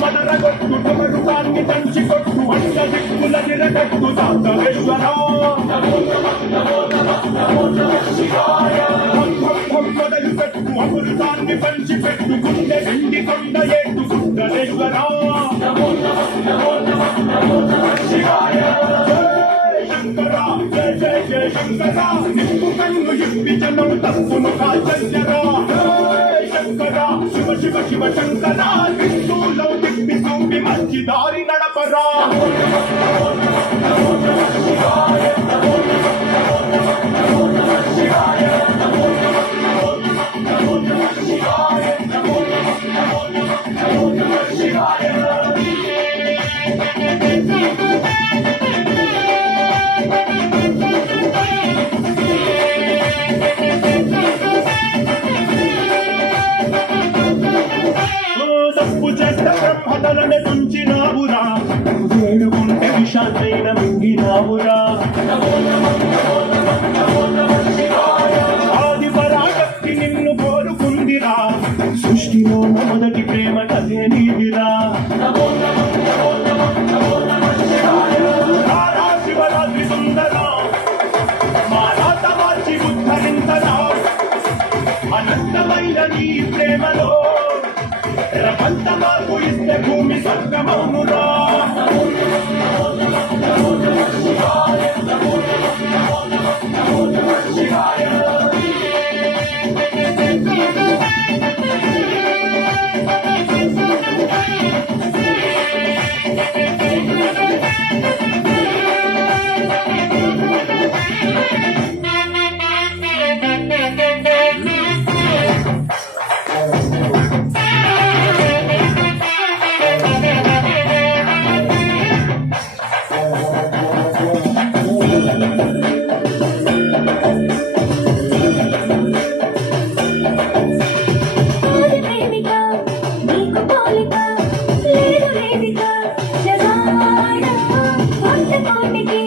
మనరగొట్టు తంచి కొట్టు అంట దిక్కుల నిరగట్టు సాంబవేశ్వరా మొదలు పెట్టు అమృతాన్ని పంచి పెట్టు గుండె వెండి కొండ ఏటు సుందరేశ్వరా శంకరా జయ జయ జయ శంకరా నిప్పు కన్ను ఇప్పి జనం తప్పును కాల్చరా శంకరా శివ శివ శివ శంకరా విష్ణులో తిప్పి చూపి మంచి దారి నడపరా బ్రహ్మతలనే తుంచినావురా వేడుకుంటే విషాదైన మింగినావురా ఆది పరాశక్తి నిన్ను కోరుకుందిరా సృష్టిలో మొదటి ప్రేమ కథే నీదిరా శివరాత్రి సుందరా మా రాత మార్చి ఉద్ధరించరా అనంతమైన నీ ప్రేమలో ప్రపంచ మార్పు ఇస్తే భూమి స్వర్గమౌనురా జగాడ వంట కోటికి